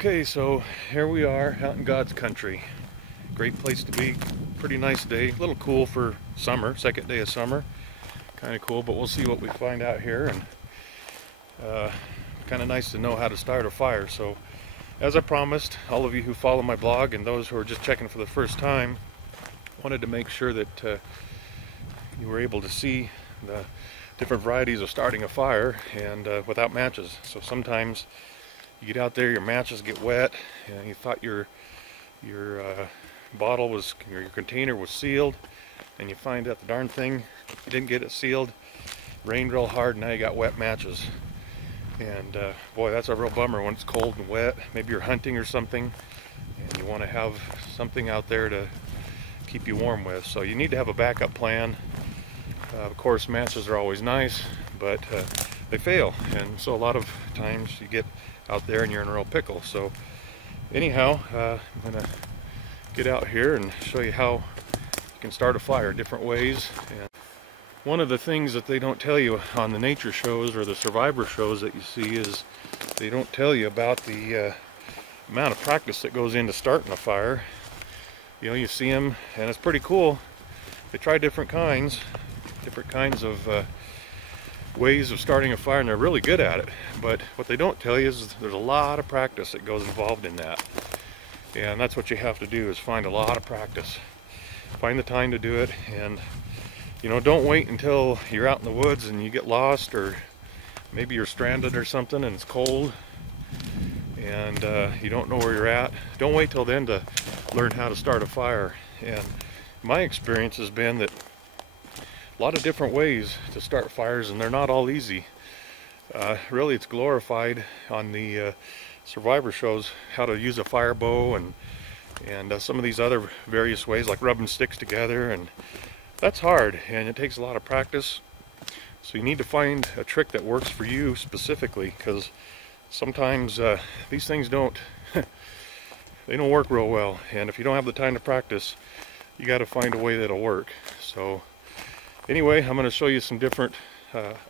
Okay, so here we are out in God's country. Great place to be. Pretty nice day. A little cool for summer, second day of summer. Kind of cool, but we'll see what we find out here. And kind of nice to know how to start a fire. So, as I promised, all of you who follow my blog and those who are just checking for the first time, wanted to make sure that you were able to see the different varieties of starting a fire and without matches. So sometimes you get out there, your matches get wet, and you thought your bottle was, your container was sealed, and you find out the darn thing, you didn't get it sealed, rained real hard, and now you got wet matches. And boy, that's a real bummer when it's cold and wet. Maybe you're hunting or something, and you want to have something out there to keep you warm with. So you need to have a backup plan. Of course, matches are always nice, but they fail, and so a lot of times you get out there and you're in a real pickle. So anyhow, I'm gonna get out here and show you how you can start a fire different ways. And one of the things that they don't tell you on the nature shows or the survivor shows that you see is they don't tell you about the amount of practice that goes into starting a fire. You know, you see them and it's pretty cool. They try different kinds of ways of starting a fire, and they're really good at it. But what they don't tell you is there's a lot of practice that goes involved in that. And that's what you have to do, is find a lot of practice. Find the time to do it, and you know, don't wait until you're out in the woods and you get lost, or maybe you're stranded or something and it's cold and you don't know where you're at. Don't wait till then to learn how to start a fire. And my experience has been that a lot of different ways to start fires, and they're not all easy. Really, it's glorified on the survivor shows how to use a fire bow and some of these other various ways, like rubbing sticks together, and that's hard and it takes a lot of practice. So you need to find a trick that works for you specifically, because sometimes these things don't they don't work real well, and if you don't have the time to practice, you got to find a way that'll work. So anyway, I'm going to show you some different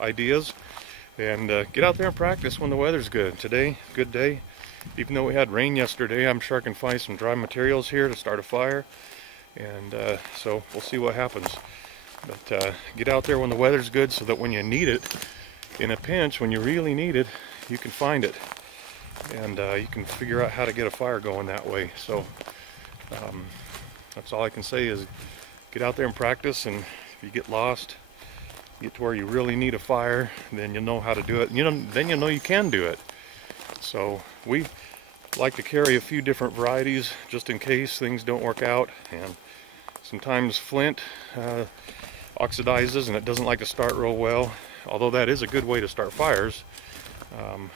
ideas, and get out there and practice when the weather's good. Today, good day. Even though we had rain yesterday, I'm sure I can find some dry materials here to start a fire, and so we'll see what happens. But get out there when the weather's good, so that when you need it, in a pinch, when you really need it, you can find it, and you can figure out how to get a fire going that way. So that's all I can say, is get out there and practice, and if you get lost, get to where you really need a fire, then you'll know how to do it. Then you'll know you can do it. So we like to carry a few different varieties just in case things don't work out. And sometimes flint oxidizes and it doesn't like to start real well. Although that is a good way to start fires,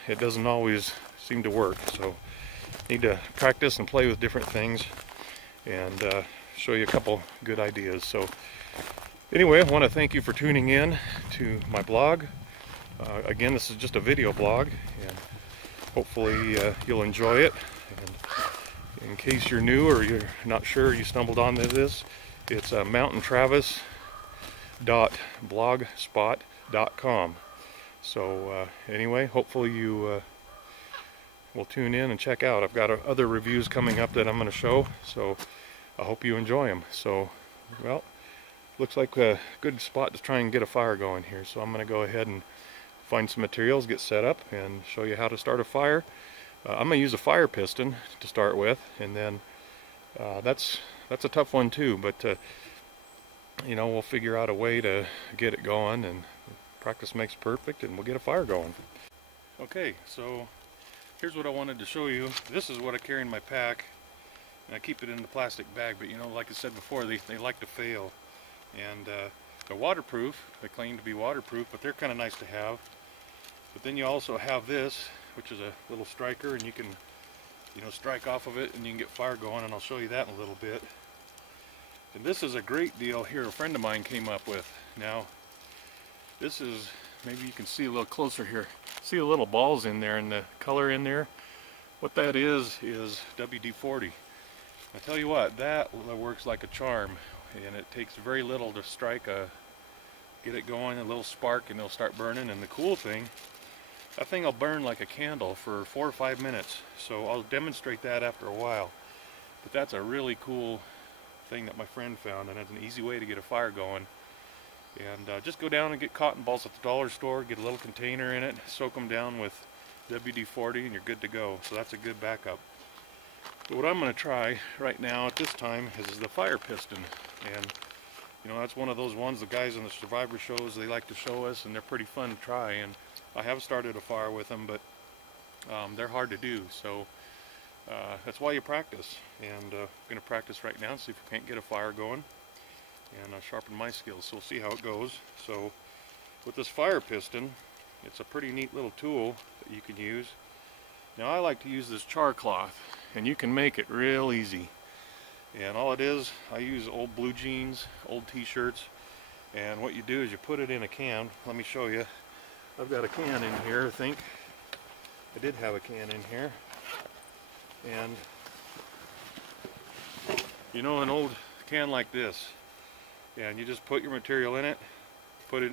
it doesn't always seem to work. So need to practice and play with different things, and show you a couple good ideas. So anyway, I want to thank you for tuning in to my blog. Again, this is just a video blog, and hopefully you'll enjoy it. And in case you're new or you're not sure, you stumbled onto this, it's mountaintravis.blogspot.com. So anyway, hopefully you will tune in and check out. I've got other reviews coming up that I'm going to show, so I hope you enjoy them. So, well, looks like a good spot to try and get a fire going here. So I'm going to go ahead and find some materials, get set up, and show you how to start a fire. I'm going to use a fire piston to start with, and then that's a tough one too, but you know, we'll figure out a way to get it going, and practice makes perfect, and we'll get a fire going. Okay, so here's what I wanted to show you. This is what I carry in my pack, and I keep it in the plastic bag, but you know, like I said before, they like to fail. And they're waterproof. They claim to be waterproof, but they're kind of nice to have. But then you also have this, which is a little striker, and you can, you know, strike off of it and you can get fire going, and I'll show you that in a little bit. And this is a great deal here a friend of mine came up with. Now, this is, maybe you can see a little closer here. See the little balls in there and the color in there? What that is WD-40. I tell you what, that works like a charm. And it takes very little to strike get it going, a little spark, and it'll start burning. And the cool thing that thing will burn like a candle for 4 or 5 minutes. So I'll demonstrate that after a while. But that's a really cool thing that my friend found, and it's an easy way to get a fire going. And just go down and get cotton balls at the dollar store, get a little container in it, soak them down with WD-40, and you're good to go. So that's a good backup. But what I'm going to try right now at this time is the fire piston. And you know, that's one of those ones the guys in the survivor shows, they like to show us, and they're pretty fun to try. And I have started a fire with them, but they're hard to do. So that's why you practice. And I'm going to practice right now and see if we can't get a fire going, and sharpen my skills. So we'll see how it goes. So with this fire piston, it's a pretty neat little tool that you can use. Now I like to use this char cloth, and you can make it real easy. And all it is, I use old blue jeans, old t-shirts, and what you do is you put it in a can. Let me show you. I've got a can in here, I think. I did have a can in here. And you know, an old can like this, and you just put your material in it, put it,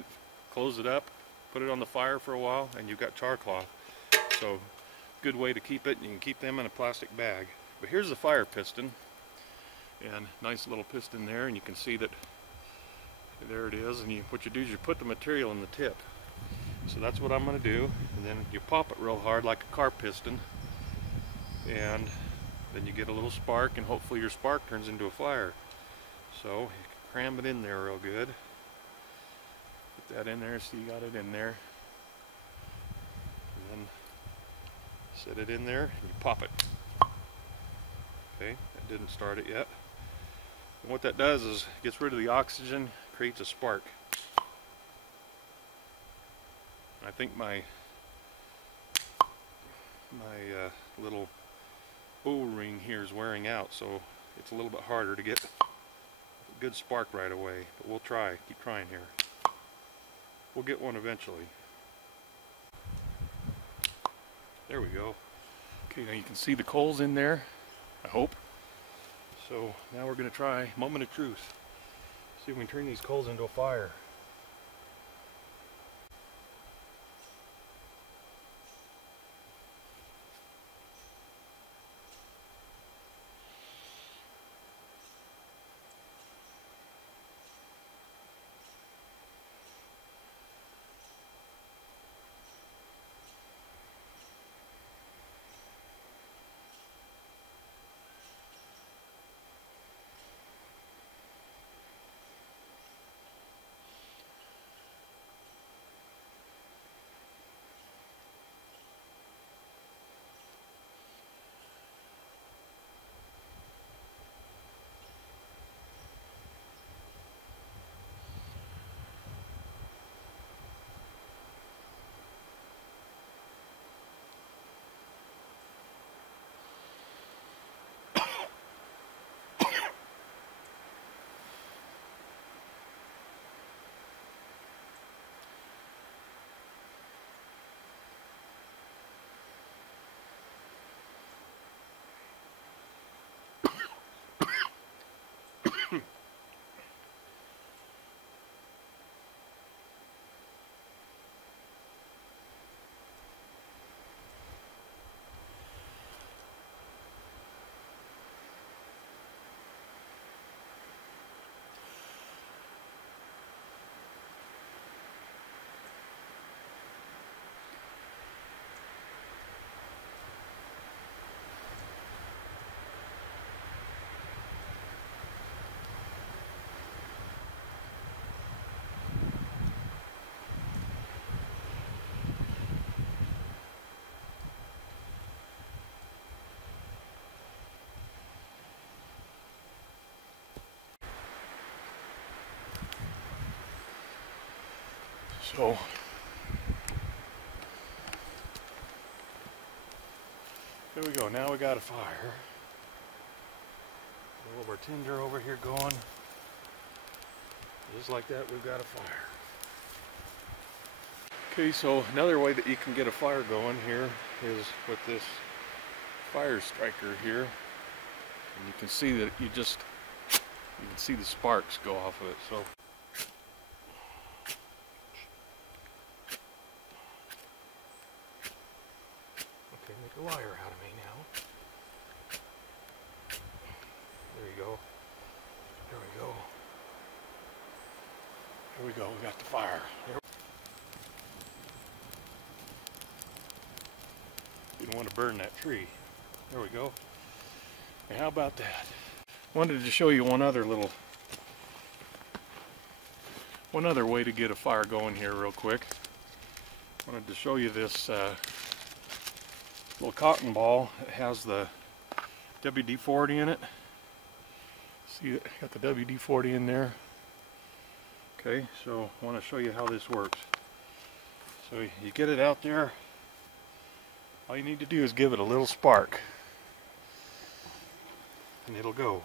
close it up, put it on the fire for a while, and you've got char cloth. So good way to keep it. You can keep them in a plastic bag. But here's the fire piston, and nice little piston there, and you can see that there it is. And what you do is you put the material in the tip. So that's what I'm going to do, and then you pop it real hard like a car piston, and then you get a little spark, and hopefully your spark turns into a fire. So you cram it in there real good. Put that in there so you got it in there, and then set it in there and you pop it. Okay, that didn't start it yet. And what that does is it gets rid of the oxygen, creates a spark. I think my little O-ring here is wearing out, so it's a little bit harder to get a good spark right away. But we'll try, keep trying here. We'll get one eventually. There we go. Okay, now you can see the coals in there, I hope. So now we're going to try moment of truth. See if we can turn these coals into a fire. So there we go. Now we got a fire. A little of our tinder over here going. Just like that, we've got a fire. Okay, so another way that you can get a fire going here is with this fire striker here. And you can see that you can see the sparks go off of it. So the wire out of me now. There you go. There we go. Here we go, we got the fire. Didn't want to burn that tree. There we go. And how about that? Wanted to show you one other way to get a fire going here real quick. Wanted to show you this little cotton ball. It has the WD-40 in it. See it? Got the WD-40 in there. Okay, so I want to show you how this works. So you get it out there. All you need to do is give it a little spark, and it'll go.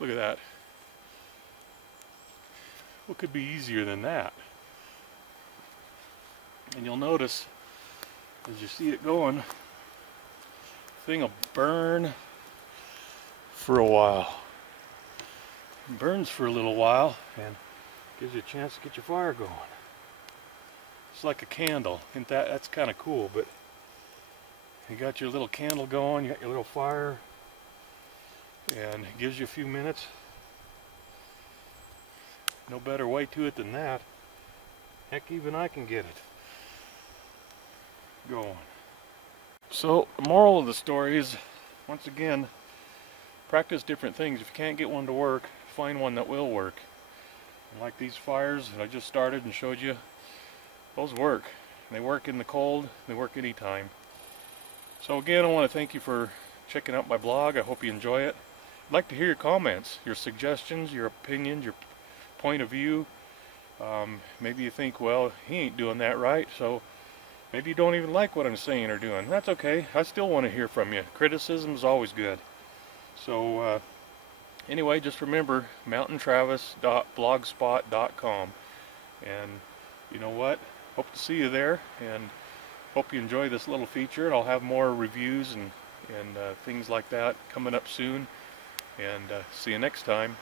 Look at that. What could be easier than that? And you'll notice, as you see it going, the thing will burn for a while. It burns for a little while and gives you a chance to get your fire going. It's like a candle. Isn't that's kind of cool? But you got your little candle going, you got your little fire, and it gives you a few minutes. No better way to it than that. Heck, even I can get it going. So the moral of the story is, once again, practice different things. If you can't get one to work, find one that will work. And like these fires that I just started and showed you, those work. They work in the cold, they work anytime. So again, I want to thank you for checking out my blog. I hope you enjoy it. I'd like to hear your comments, your suggestions, your opinions, your point of view. Maybe you think, well, he ain't doing that right, so maybe you don't even like what I'm saying or doing. That's okay. I still want to hear from you. Criticism is always good. So anyway, just remember mountaintravis.blogspot.com, and you know what? Hope to see you there, and hope you enjoy this little feature. And I'll have more reviews and things like that coming up soon. And see you next time.